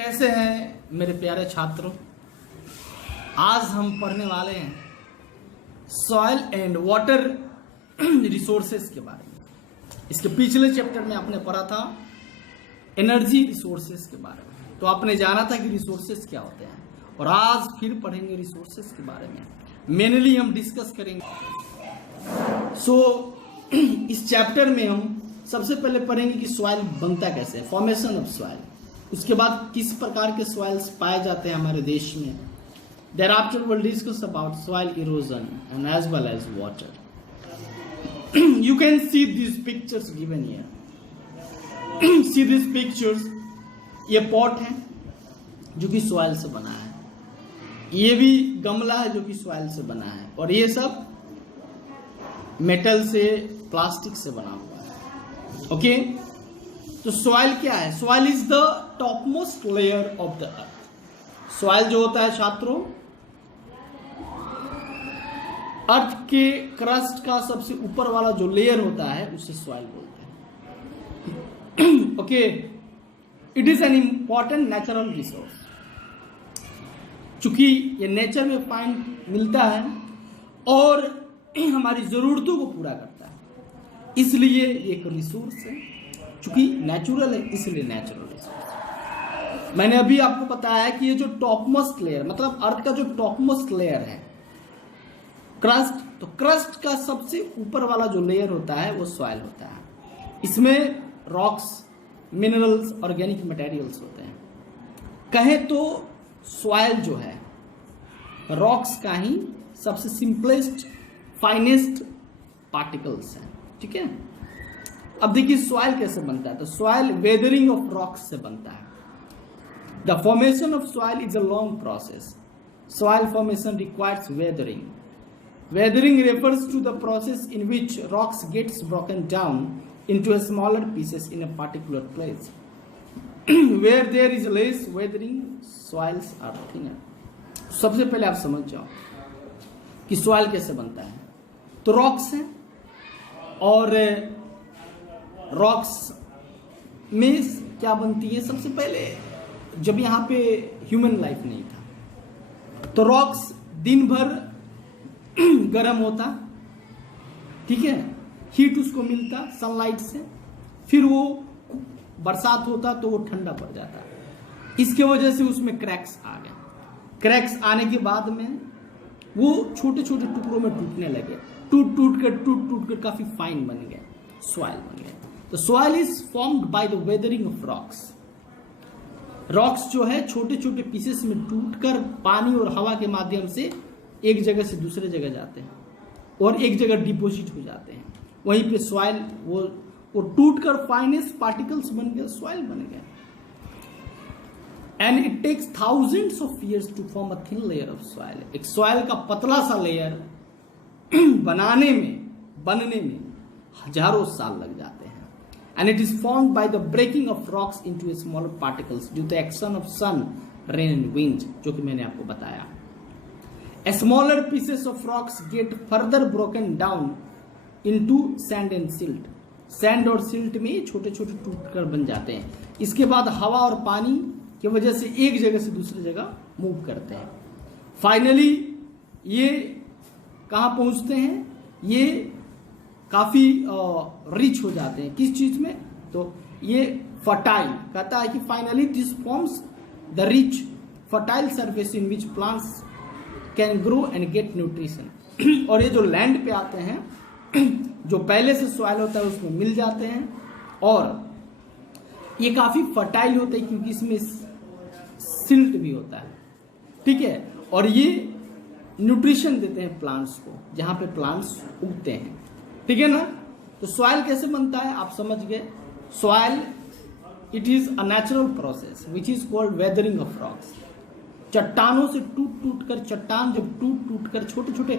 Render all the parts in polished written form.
कैसे हैं मेरे प्यारे छात्रों। आज हम पढ़ने वाले हैं सॉइल एंड वाटर रिसोर्सेस के बारे में। इसके पिछले चैप्टर में आपने पढ़ा था एनर्जी रिसोर्सेस के बारे में, तो आपने जाना था कि रिसोर्सेस क्या होते हैं, और आज फिर पढ़ेंगे रिसोर्सेस के बारे में। मेनली हम डिस्कस करेंगे इस चैप्टर में हम सबसे पहले पढ़ेंगे कि सॉइल बनता कैसे है, फॉर्मेशन ऑफ सॉइल। उसके बाद किस प्रकार के सॉइल्स पाए जाते हैं हमारे देश में। Thereafter we'll discuss about soil erosion and as well as water. You can see these pictures given here. See these pictures. ये पॉट है जो कि सॉइल से बना है, ये भी गमला है जो कि सॉइल से बना है, और ये सब मेटल से प्लास्टिक से बना हुआ है। ओके, तो सॉइल क्या है? Soil is the top most layer of the earth. Soil जो होता है छात्रों, अर्थ के क्रस्ट का सबसे ऊपर वाला जो लेयर होता है उसे सॉइल बोलते हैं। Okay, it is an important natural resource. चूंकि ये नेचर में फाइंड मिलता है और हमारी जरूरतों को पूरा करता है, इसलिए एक रिसोर्स है। चूंकि नेचुरल है इसलिए नेचुरल रिसोर्स। मैंने अभी आपको बताया कि ये जो टॉप मोस्ट लेयर, मतलब अर्थ का जो टॉप मोस्ट लेयर है क्रस्ट, तो क्रस्ट का सबसे ऊपर वाला जो लेयर होता है वो सॉइल होता है। इसमें रॉक्स, मिनरल्स, ऑर्गेनिक मटेरियल्स होते हैं। कहें तो सॉइल जो है रॉक्स का ही सबसे सिंपलेस्ट फाइनेस्ट पार्टिकल्स है। ठीक है, अब देखिए सॉइल कैसे बनता है। तो सॉइल वेदरिंग ऑफ रॉक्स से बनता है। The formation of soil is a long process. Soil formation requires weathering. Weathering refers to the process in which rocks gets broken down into smaller pieces in a particular place. Where there is less weathering, soils are thinner. सबसे पहले आप समझ जाओ कि soil कैसे बनता है। तो रॉक्स हैं, और रॉक्स में क्या बनती है? सबसे पहले जब यहाँ पे ह्यूमन लाइफ नहीं था तो रॉक्स दिन भर गर्म होता, ठीक है, हीट उसको मिलता सनलाइट से, फिर वो बरसात होता तो वो ठंडा पड़ जाता। इसके वजह से उसमें क्रैक्स आ गए। क्रैक्स आने के बाद में वो छोटे छोटे टुकड़ों में टूटने लगे, टूट कर काफी फाइन बन गए, सॉइल बन गए। तो soil is formed by the weathering of rocks. Rocks जो है छोटे छोटे पीसेस में टूटकर पानी और हवा के माध्यम से एक जगह से दूसरे जगह जाते हैं और एक जगह डिपोजिट हो जाते हैं। वहीं पे सॉइल वो टूटकर फाइनेस्ट पार्टिकल्स बन गए, सॉइल बन गए। And it takes thousands of years to form a thin layer of soil. एक सॉइल का पतला सा लेयर बनने में हजारों साल लग जाते हैं। And it is formed by the breaking of rocks into smaller particles due to action of sun, rain and wind, जो कि मैंने आपको बताया। Smaller pieces of rocks get further broken down into sand and silt. Sand और silt में छोटे छोटे टूटकर बन जाते हैं। इसके बाद हवा और पानी की वजह से एक जगह से दूसरी जगह मूव करते हैं। फाइनली ये कहाँ पहुंचते हैं? ये काफी रिच हो जाते हैं। किस चीज में? तो ये फर्टाइल कहता है कि finally this forms the rich fertile surface in which plants can grow and get nutrition. और ये जो लैंड पे आते हैं, जो पहले से सॉइल होता है उसमें मिल जाते हैं, और ये काफी फर्टाइल होते हैं क्योंकि इसमें सिल्ट भी होता है। ठीक है, और ये न्यूट्रिशन देते हैं प्लांट्स को जहां पे प्लांट्स उगते हैं। ठीक है ना? तो सॉइल कैसे बनता है आप समझ गए। Soil it is a natural process which is called weathering of rocks. चट्टानों से टूट कर, चट्टान जब टूट कर छोटे छोटे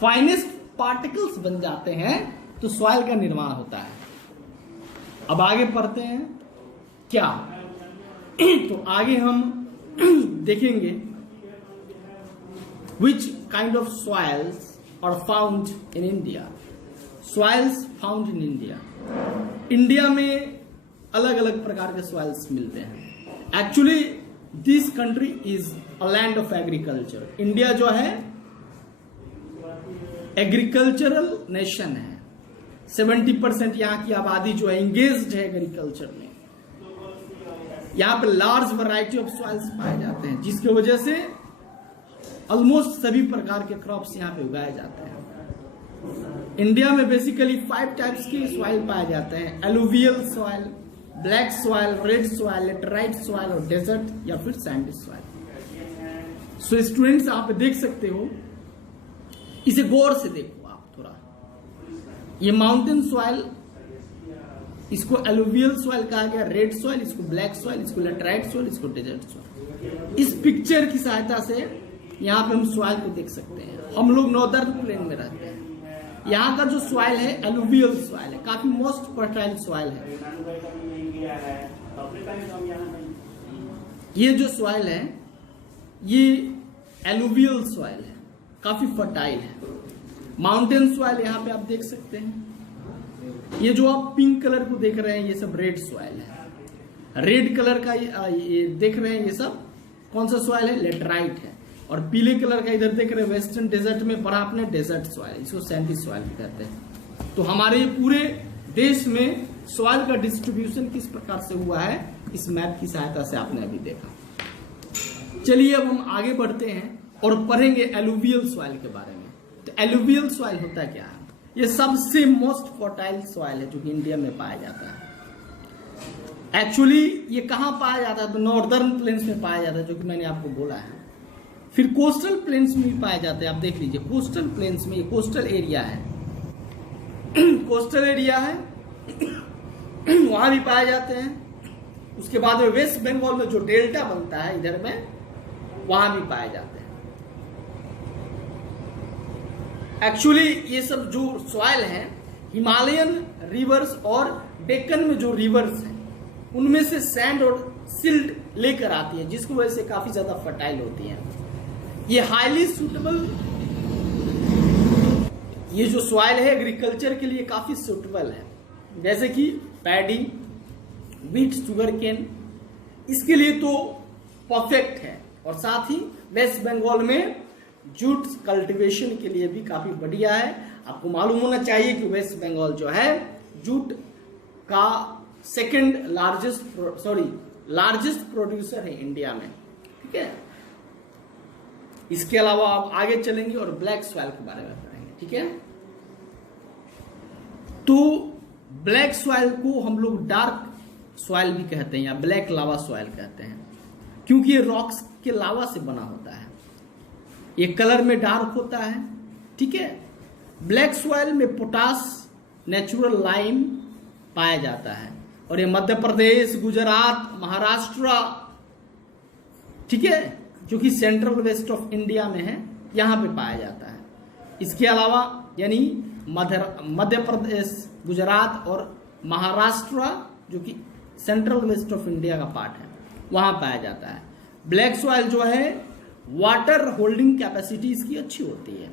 फाइनेस्ट पार्टिकल्स बन जाते हैं तो सॉइल का निर्माण होता है। अब आगे पढ़ते हैं क्या। तो आगे हम देखेंगे which kind of soils are found in India. Soils found in India. India में अलग अलग प्रकार के सॉइल्स मिलते हैं। Actually this country is a land of agriculture. India जो है एग्रीकल्चरल नेशन है। 70% यहाँ की आबादी जो है इंगेज्ड है एग्रीकल्चर में। यहाँ पे लार्ज वैरायटी ऑफ सॉइल्स पाए जाते हैं, जिसकी वजह से ऑलमोस्ट सभी प्रकार के क्रॉप्स यहाँ पे उगाए जाते हैं। इंडिया में बेसिकली 5 टाइप्स की सॉइल पाए जाते हैं: alluvial soil, black soil, red soil, laterite soil और डेजर्ट या फिर सैंडी सॉइल। सो स्टूडेंट्स आप देख सकते हो, इसे गौर से देखो आप थोड़ा। ये माउंटेन सॉइल, इसको एलुवियल सॉइल कहा गया, रेड सॉइल, इसको ब्लैक सॉइल, इसको लेटराइट सॉइल, इसको डेजर्ट सॉइल। इस पिक्चर की सहायता से यहाँ पे हम सॉइल को देख सकते हैं। हम लोग नॉर्दर्न प्लेन में रहते हैं। यहाँ का जो सॉइल है एलुवियल सॉइल है, काफी मोस्ट फर्टाइल सॉइल है। ये जो सॉइल है ये एलुवियल सॉइल है, काफी फर्टाइल है। माउंटेन सॉइल यहाँ पे आप देख सकते हैं। ये जो आप पिंक कलर को देख रहे हैं ये सब रेड सॉइल है। रेड कलर का ये देख रहे हैं ये सब कौन सा सॉइल है? लेटराइट है। और पीले कलर का इधर देख रहे हैं वेस्टर्न डेजर्ट में पड़ा आपने, डेजर्ट सॉइल, इसको सैंडी सॉइल भी कहते हैं। तो हमारे ये पूरे देश में सॉइल का डिस्ट्रीब्यूशन किस प्रकार से हुआ है इस मैप की सहायता से आपने अभी देखा। चलिए अब हम आगे बढ़ते हैं और पढ़ेंगे एलुवियल सॉइल के बारे में। तो एलुवियल सॉइल होता क्या है? ये सबसे मोस्ट फर्टाइल सॉइल है जो कि इंडिया में पाया जाता है। एक्चुअली ये कहां पाया जाता है? तो नॉर्दर्न प्लेन्स में पाया जाता है, जो कि मैंने आपको बोला है। फिर कोस्टल प्लेन्स में भी पाए जाते हैं। आप देख लीजिए कोस्टल प्लेन्स में, ये कोस्टल एरिया है कोस्टल एरिया है वहां भी पाए जाते हैं। उसके बाद में वेस्ट बंगाल में जो डेल्टा बनता है इधर में, वहां भी पाए जाते हैं। एक्चुअली ये सब जो सॉइल है हिमालयन रिवर्स और डेक्कन में जो रिवर्स हैं उनमें से सैंड और सिल्ट लेकर आती है, जिसकी वजह से काफी ज्यादा फर्टाइल होती है। ये हाईली सूटेबल, ये जो सॉइल है एग्रीकल्चर के लिए काफी सूटेबल है, जैसे कि पैडी, व्हीट, शुगर केन, इसके लिए तो परफेक्ट है। और साथ ही वेस्ट बंगाल में जूट कल्टीवेशन के लिए भी काफी बढ़िया है। आपको मालूम होना चाहिए कि वेस्ट बंगाल जो है जूट का सेकंड लार्जेस्ट प्रोड्यूसर है इंडिया में। ठीक है, इसके अलावा आप आगे चलेंगे और ब्लैक सॉइल के बारे में पढ़ेंगे। ठीक है, तो ब्लैक सॉइल को हम लोग डार्क सॉइल भी कहते हैं या ब्लैक लावा सॉइल कहते हैं, क्योंकि ये रॉक्स के लावा से बना होता है। ये कलर में डार्क होता है। ठीक है, ब्लैक सॉइल में पोटास, नेचुरल लाइम पाया जाता है। और ये मध्य प्रदेश, गुजरात, महाराष्ट्र, ठीक है, जो कि सेंट्रल वेस्ट ऑफ इंडिया में है, यहां पे पाया जाता है। इसके अलावा यानी मध्य प्रदेश, गुजरात और महाराष्ट्र जो कि सेंट्रल वेस्ट ऑफ इंडिया का पार्ट है, वहां पाया जाता है। ब्लैक सॉइल जो है वाटर होल्डिंग कैपेसिटी इसकी अच्छी होती है,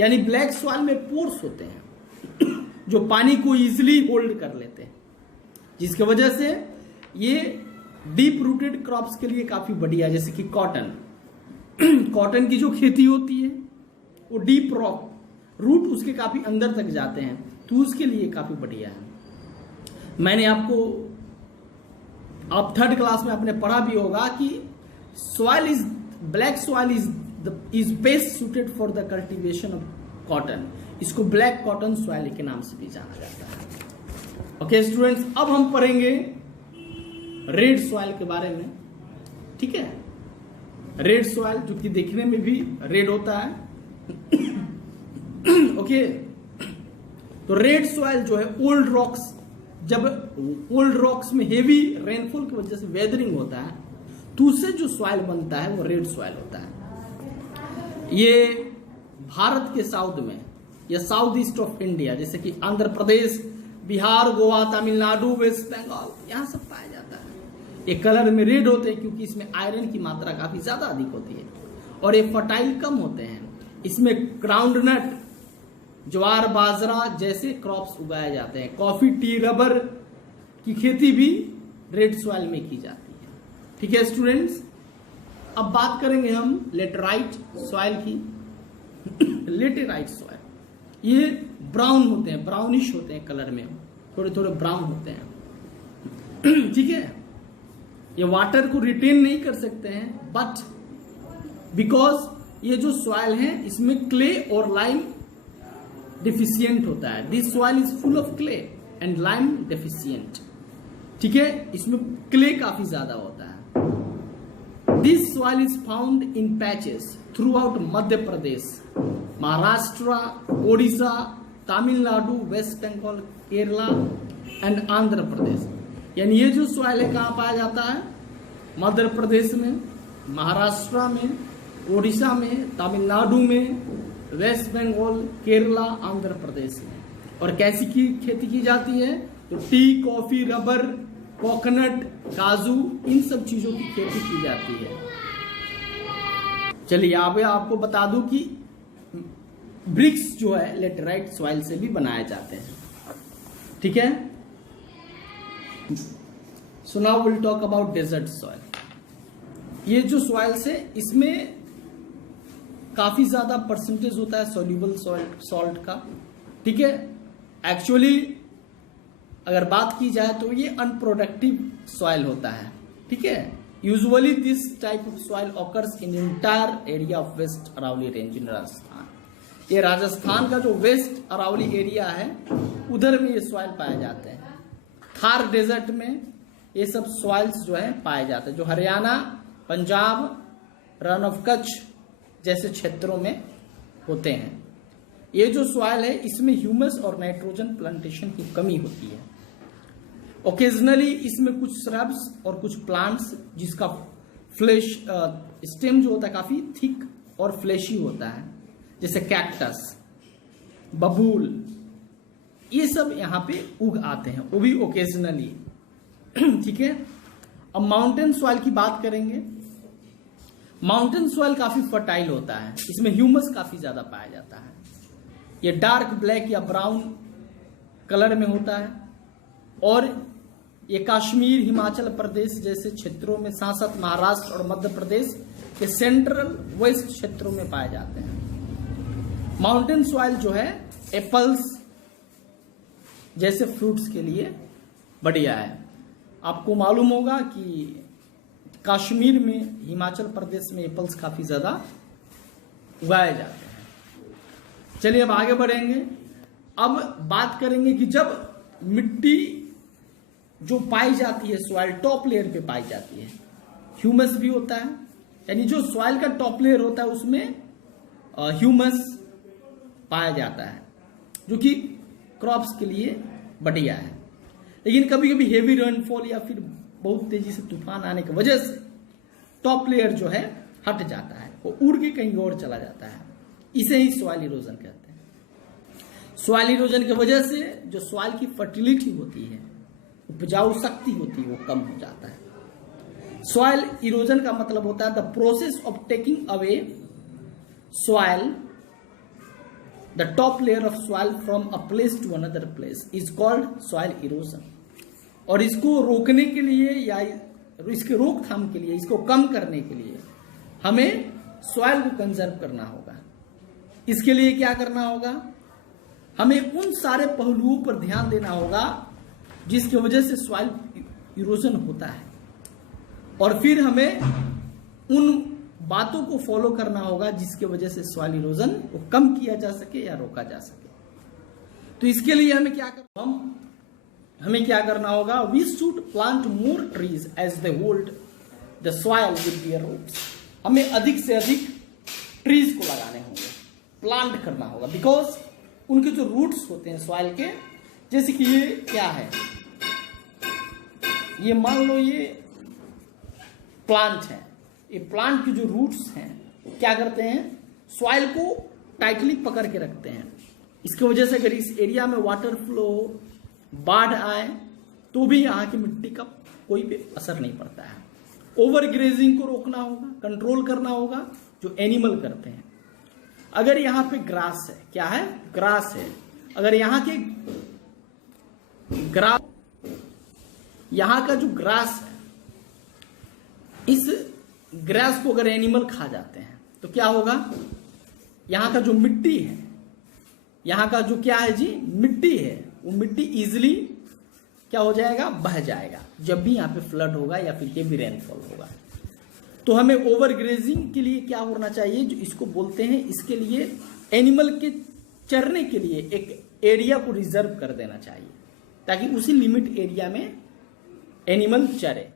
यानी ब्लैक सॉइल में पोर्स होते हैं जो पानी को इजीली होल्ड कर लेते हैं, जिसकी वजह से ये डीप रूटेड क्रॉप्स के लिए काफी बढ़िया है। जैसे कि कॉटन कॉटन की जो खेती होती है वो डीप रूट उसके काफी अंदर तक जाते हैं, तो उसके लिए काफी बढ़िया है। मैंने आपको, आप 3rd क्लास में आपने पढ़ा भी होगा कि black soil is best suited for the cultivation of cotton. इसको ब्लैक कॉटन सॉइल के नाम से भी जाना जाता है। ओके स्टूडेंट्स, अब हम पढ़ेंगे रेड सॉइल के बारे में। ठीक है, रेड सॉइल जो कि देखने में भी रेड होता है। ओके, तो रेड सॉइल जो है ओल्ड रॉक्स, जब ओल्ड रॉक्स में हेवी रेनफॉल की वजह से वेदरिंग होता है तो उससे जो सॉइल बनता है वो रेड सॉइल होता है। ये भारत के साउथ में या साउथ ईस्ट ऑफ इंडिया, जैसे कि आंध्र प्रदेश, बिहार, गोवा, तमिलनाडु, वेस्ट बंगाल, यहां सब पाया जाता है। ये कलर में रेड होते हैं क्योंकि इसमें आयरन की मात्रा काफी ज्यादा अधिक होती है और ये फर्टाइल कम होते हैं। इसमें ग्राउंडनट, ज्वार, बाजरा जैसे क्रॉप्स उगाए जाते हैं। कॉफी, टी, रबर की खेती भी रेड सॉइल में की जाती है। ठीक है स्टूडेंट्स, अब बात करेंगे हम लेटेराइट सॉइल की। लेटेराइट सॉइल ये ब्राउन होते हैं, ब्राउनिश होते हैं कलर में, थोड़े थोड़े ब्राउन होते हैं। ठीक है, ये वाटर को रिटेन नहीं कर सकते हैं, बट बिकॉज ये जो सॉइल है इसमें क्ले और लाइम डिफिशियंट होता है। This soil is full of clay and lime deficient. ठीक है, इसमें क्ले काफी ज्यादा होता है। This soil is found in patches throughout Madhya Pradesh, Maharashtra, Odisha, Tamil Nadu, West Bengal, Kerala and Andhra Pradesh. यानी ये जो सॉइल है कहां पाया जाता है? मध्य प्रदेश में, महाराष्ट्र में, ओडिशा में, तमिलनाडु में, वेस्ट बंगाल, केरला, आंध्र प्रदेश में। और कैसी की खेती की जाती है? तो टी, कॉफी, रबर, कोकोनट, काजू, इन सब चीजों की खेती की जाती है। चलिए आपको बता दूं कि ब्रिक्स जो है लेटेराइट सॉइल से भी बनाए जाते हैं। ठीक है, so now will talk about desert soil. ये जो सॉइल्स है इसमें काफी ज्यादा परसेंटेज होता है सोल्यूबल सॉल्ट का। ठीक है, एक्चुअली अगर बात की जाए तो ये अनप्रोडक्टिव सॉइल होता है। ठीक है, usually this type of soil occurs in entire area of west Aravalli range in Rajasthan. ये राजस्थान का जो वेस्ट अरावली एरिया है उधर में ये सॉइल पाए जाते हैं। थार डेजर्ट में ये सब सॉइल्स जो है पाए जाते हैं, जो हरियाणा, पंजाब, रन ऑफ कच्छ जैसे क्षेत्रों में होते हैं। ये जो सॉइल है इसमें ह्यूमस और नाइट्रोजन प्लांटेशन की कमी होती है। ओकेजनली इसमें कुछ श्रब्स और कुछ प्लांट्स जिसका फ्लेश स्टेम जो होता है काफी थिक और फ्लेशी होता है, जैसे कैक्टस, बबूल, ये सब यहाँ पे उग आते हैं, वो भी ओकेजनली। ठीक है, अब माउंटेन सॉइल की बात करेंगे। माउंटेन सॉइल काफी फर्टाइल होता है, इसमें ह्यूमस काफी ज्यादा पाया जाता है। ये डार्क ब्लैक या ब्राउन कलर में होता है और ये कश्मीर, हिमाचल प्रदेश जैसे क्षेत्रों में, साथ साथ महाराष्ट्र और मध्य प्रदेश के सेंट्रल वेस्ट क्षेत्रों में पाए जाते हैं। माउंटेन सॉइल जो है एप्पल्स जैसे फ्रूट्स के लिए बढ़िया है। आपको मालूम होगा कि कश्मीर में, हिमाचल प्रदेश में एप्पल्स काफी ज्यादा उगाए जाते हैं। चलिए अब आगे बढ़ेंगे। अब बात करेंगे कि जब मिट्टी जो पाई जाती है सॉइल टॉप लेयर पे पाई जाती है, ह्यूमस भी होता है, यानी जो सॉइल का टॉप लेयर होता है उसमें ह्यूमस पाया जाता है, जो कि क्रॉप्स के लिए बढ़िया है। लेकिन कभी कभी हेवी रेनफॉल या फिर बहुत तेजी से तूफान आने की वजह से टॉप लेयर जो है हट जाता है, वो उड़ के कहीं और चला जाता है। इसे ही सॉइल इरोजन कहते हैं। सॉइल इरोजन की वजह से जो सॉइल की फर्टिलिटी होती है, उपजाऊ शक्ति होती है, वो कम हो जाता है। सॉइल इरोजन का मतलब होता है the process of taking away soil, the top layer of soil from a place to another place is called soil erosion. और इसको रोकने के लिए या इसके रोकथाम के लिए, इसको कम करने के लिए हमें सॉइल को कंजर्व करना होगा। इसके लिए क्या करना होगा? हमें उन सारे पहलुओं पर ध्यान देना होगा जिसकी वजह से सॉइल इरोजन होता है, और फिर हमें उन बातों को फॉलो करना होगा जिसकी वजह से सॉइल इरोजन को कम किया जा सके या रोका जा सके। तो इसके लिए हमें क्या करना होगा? We should plant more trees as they hold the soil with their roots. हमें अधिक से अधिक ट्रीज को लगाने होंगे, प्लांट करना होगा, बिकॉज उनके जो रूट्स होते हैं सॉइल के, जैसे कि ये क्या है, ये मान लो ये प्लांट है, ये प्लांट के जो रूट्स हैं क्या करते हैं? सॉइल को टाइटली पकड़ के रखते हैं। इसकी वजह से अगर इस एरिया में वाटर फ्लो, बाढ़ आए तो भी यहाँ की मिट्टी का कोई भी असर नहीं पड़ता है। ओवर ग्रेजिंग को रोकना होगा, कंट्रोल करना होगा, जो एनिमल करते हैं। अगर यहाँ पे ग्रास है, क्या है? ग्रास है। अगर यहाँ के यहाँ का जो ग्रास है, इस ग्रास को अगर एनिमल खा जाते हैं तो क्या होगा, यहां का जो मिट्टी है, यहां का जो क्या है जी, मिट्टी है, वो मिट्टी इजिली क्या हो जाएगा, बह जाएगा जब भी यहां पे फ्लड होगा या फिर ये भी रेनफॉल होगा। तो हमें ओवर ग्रेजिंग के लिए क्या होना चाहिए, जो इसको बोलते हैं, इसके लिए एनिमल के चरने के लिए एक एरिया को रिजर्व कर देना चाहिए ताकि उसी लिमिट एरिया में एनिमल चरे।